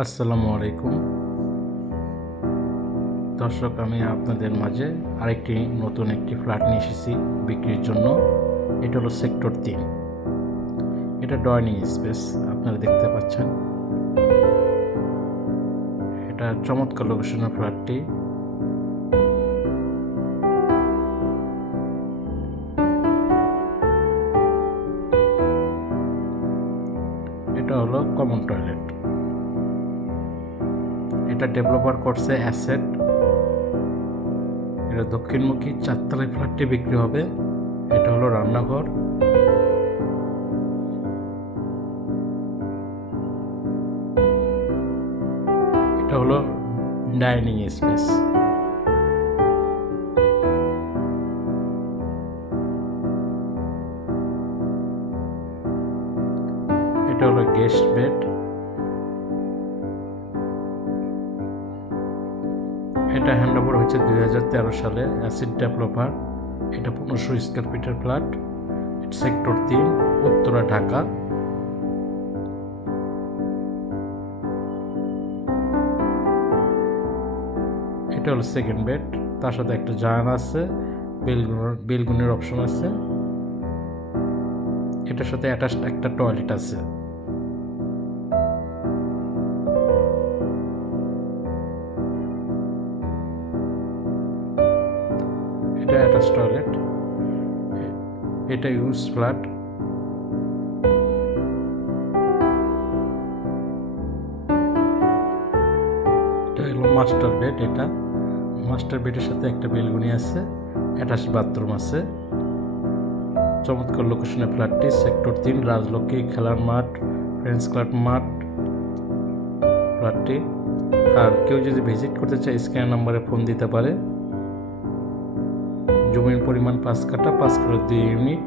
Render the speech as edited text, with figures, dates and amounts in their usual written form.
আসসালামু আলাইকুম দর্শক, আমি আপনাদের মাঝে আরেকটি নতুন একটি ফ্ল্যাট নিয়ে এসেছি বিক্রির জন্য। এটা হলো সেক্টর 3। এটা ডাইনিং স্পেস আপনারা দেখতে পাচ্ছেন। এটা চমৎকার লোকেশনের ফ্ল্যাটটি। এটা হলো কমন টয়লেট। এটা ডেভেলপার করছে অ্যাসেট। এটা দক্ষিণমুখী 4 তলায় ফ্ল্যাটটি বিক্রি হবে। এটা হলো রান্নাঘর। এটা হলো ডাইনিং স্পেস। এটা হলো গেস্ট বেড। এটা হ্যান্ডওভার হয়েছে 2013 সালে অ্যাসিড ডেভেলপার। এটা 1500 স্কোয়ার ফিটের ফ্ল্যাট। সেক্টর 3, উত্তরা, ঢাকা। এটা হলো সেকেন্ড বেড, তার সাথে একটা জানালা আছে, বেলগুনির অপশন আছে। এটার সাথে অ্যাটাচড একটা টয়লেট আছে। এটা অ্যাটাচ টয়লেট। এটা ইউজ ফ্ল্যাট। এটা হলো মাস্টার বেড। এটা মাস্টার বেডের সাথে একটা বেলগুনি আছে, অ্যাটাচ বাথরুম আছে। চমৎকার লোকেশনের ফ্ল্যাটটি সেক্টর 3, রাজলক্ষ্মী খেলার মাঠ, ফ্রেন্ডস ক্লাব মাঠ ফ্ল্যাটটি। আর কেউ যদি ভিজিট করতে চায় স্ক্যান নাম্বারে ফোন দিতে পারে। জমির পরিমাণ 5 কাঠা, 5 কিলো 2 ইউনিট।